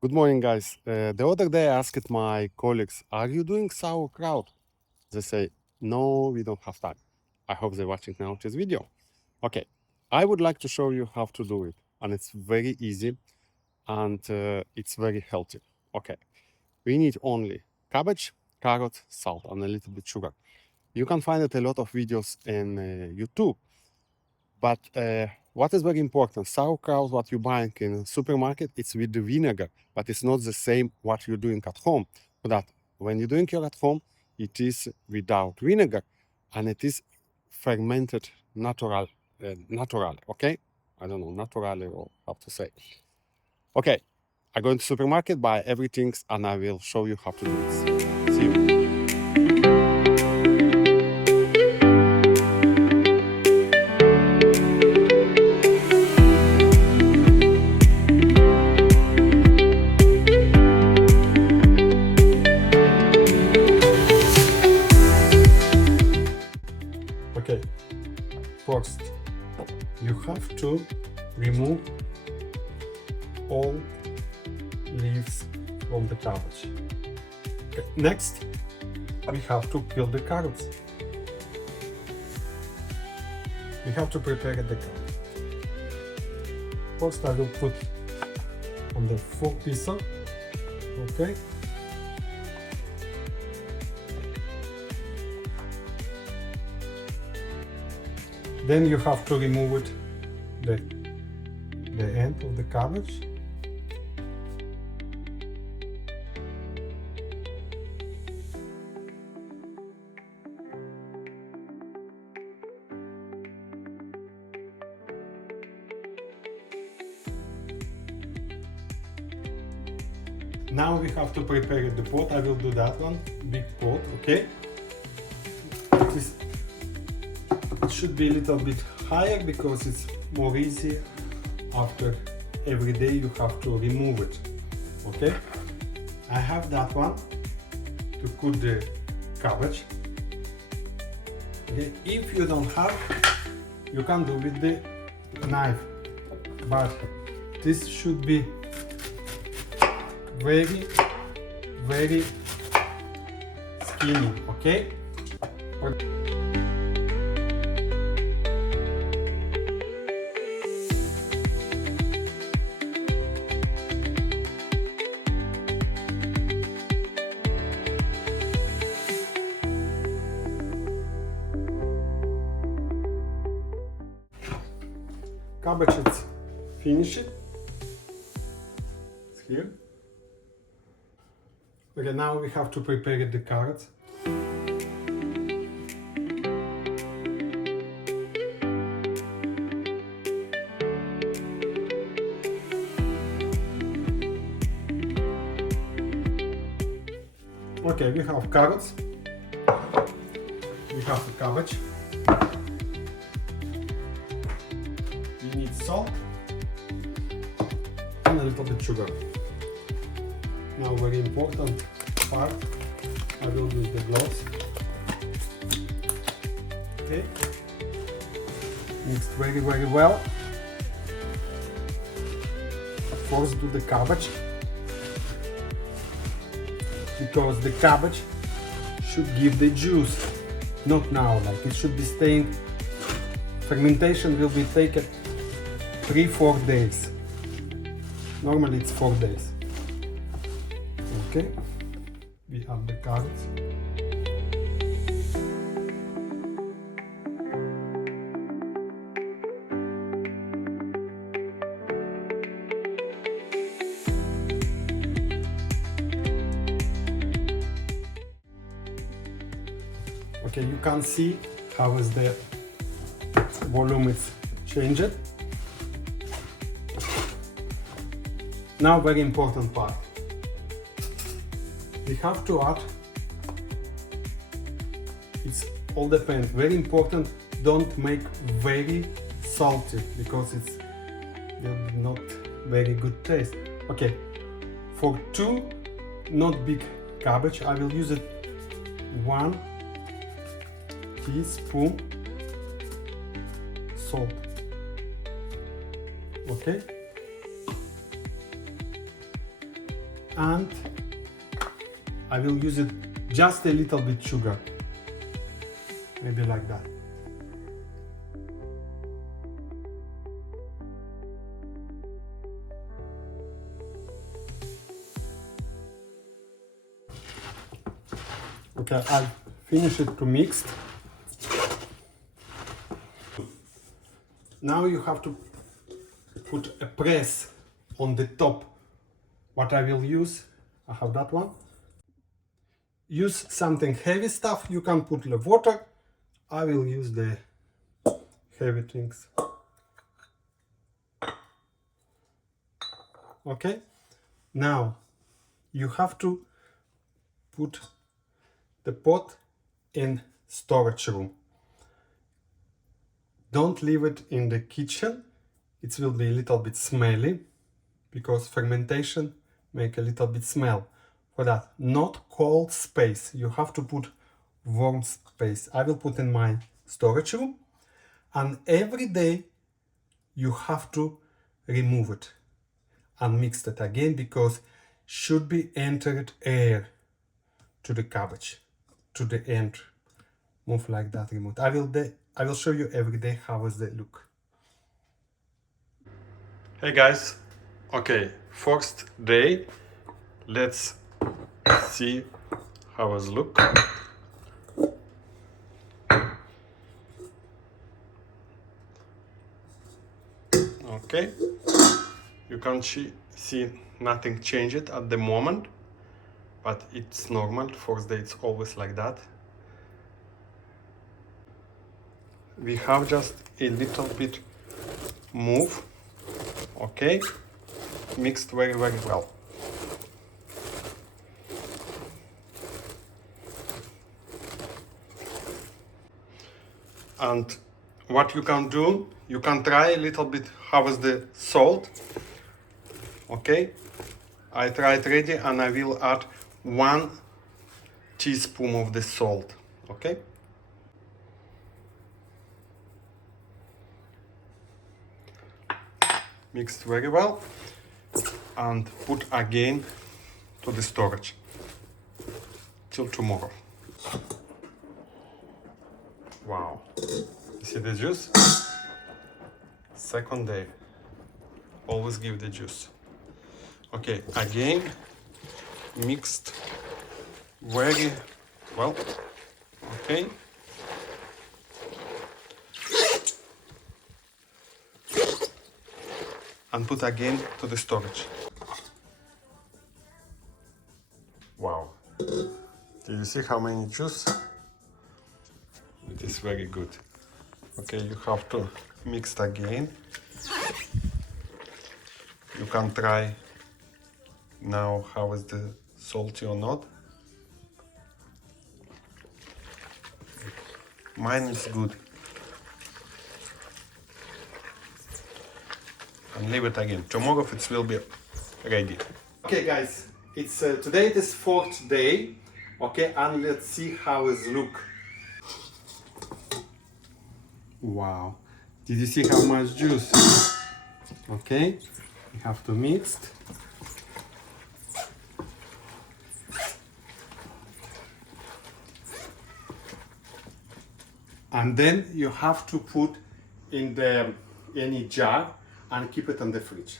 Good morning, guys. The other day I asked my colleagues, are you doing sauerkraut? They say, no, we don't have time. I hope they're watching now this video. Okay, I would like to show you how to do it. And it's very easy and it's very healthy. Okay, we need only cabbage, carrot, salt, and a little bit sugar. You can find it a lot of videos in YouTube. But what is very important, sauerkraut, what you buy in supermarket, it's with the vinegar, but it's not the same what you're doing at home. So that when you're doing it at home, it is without vinegar, and it is fermented natural, okay? I don't know, naturally or how to say. Okay, I go into supermarket, buy everything, and I will show you how to do this. See you. Okay, first you have to remove all leaves from the cabbage. Okay. Next, we have to peel the carrots. We have to prepare the carrot. First, I will put on the 4 pieces. Okay. Then you have to remove it, the end of the cabbage. Now we have to prepare the pot. I will do that one, big pot, okay? It should be a little bit higher because it's more easy after every day you have to remove it, okay? I have that one to cook the cabbage. Okay? If you don't have, you can do with the knife, but this should be very skinny, okay? Cabbage is finished. It's here. Okay, now we have to prepare the carrots. Okay, we have carrots. We have the cabbage. We need salt and a little bit sugar. Now, very important part, I will use the gloves. Okay, mixed very well. First do the cabbage, because the cabbage should give the juice, not now, like it should be staying. Fermentation will be taken 3-4 days. Normally it's 4 days. Okay, we have the carrots. Okay, you can see how is the volume is changed. Now, very important part. We have to add, it's all depends, very important, don't make very salty because it's not very good taste. Okay, for 2 not big cabbage, I will use it 1 teaspoon salt. Okay, and I will use it just a little bit sugar, maybe like that. Okay, I'll finish it to mix. Now you have to put a press on the top. What I will use, I have that one. Use something heavy stuff, you can put the water. I will use the heavy things. Okay, now you have to put the pot in storage room. Don't leave it in the kitchen, it will be a little bit smelly because fermentation make a little bit smell. For that, not cold space, you have to put warm space. I will put in my storage room, and every day you have to remove it and mix it again because should be entered air to the cabbage, to the end. Move like that, remove. I will show you every day how does they look. Hey guys, okay, first day, let's see how it look. Okay, you can see nothing changed at the moment, but it's normal. First day it's always like that. We have just a little bit move. Okay, mixed very well. And what you can do, you can try a little bit how is the salt. Okay, I tried ready and I will add 1 teaspoon of the salt. Okay, mixed very well and put again to the storage till tomorrow. Wow, you see the juice? Second day, always give the juice. Okay, again mixed very well. Okay, and put again to the storage. Wow, do you see how many juice? It is very good. Okay, you have to mix it again. You can try now how is the salty or not. Mine is good. And leave it again. Tomorrow it will be ready. Okay guys, it's today it is 4th day. Okay, and let's see how it look. Wow, did you see how much juice? Okay, you have to mix. And then you have to put in the any jar and keep it in the fridge.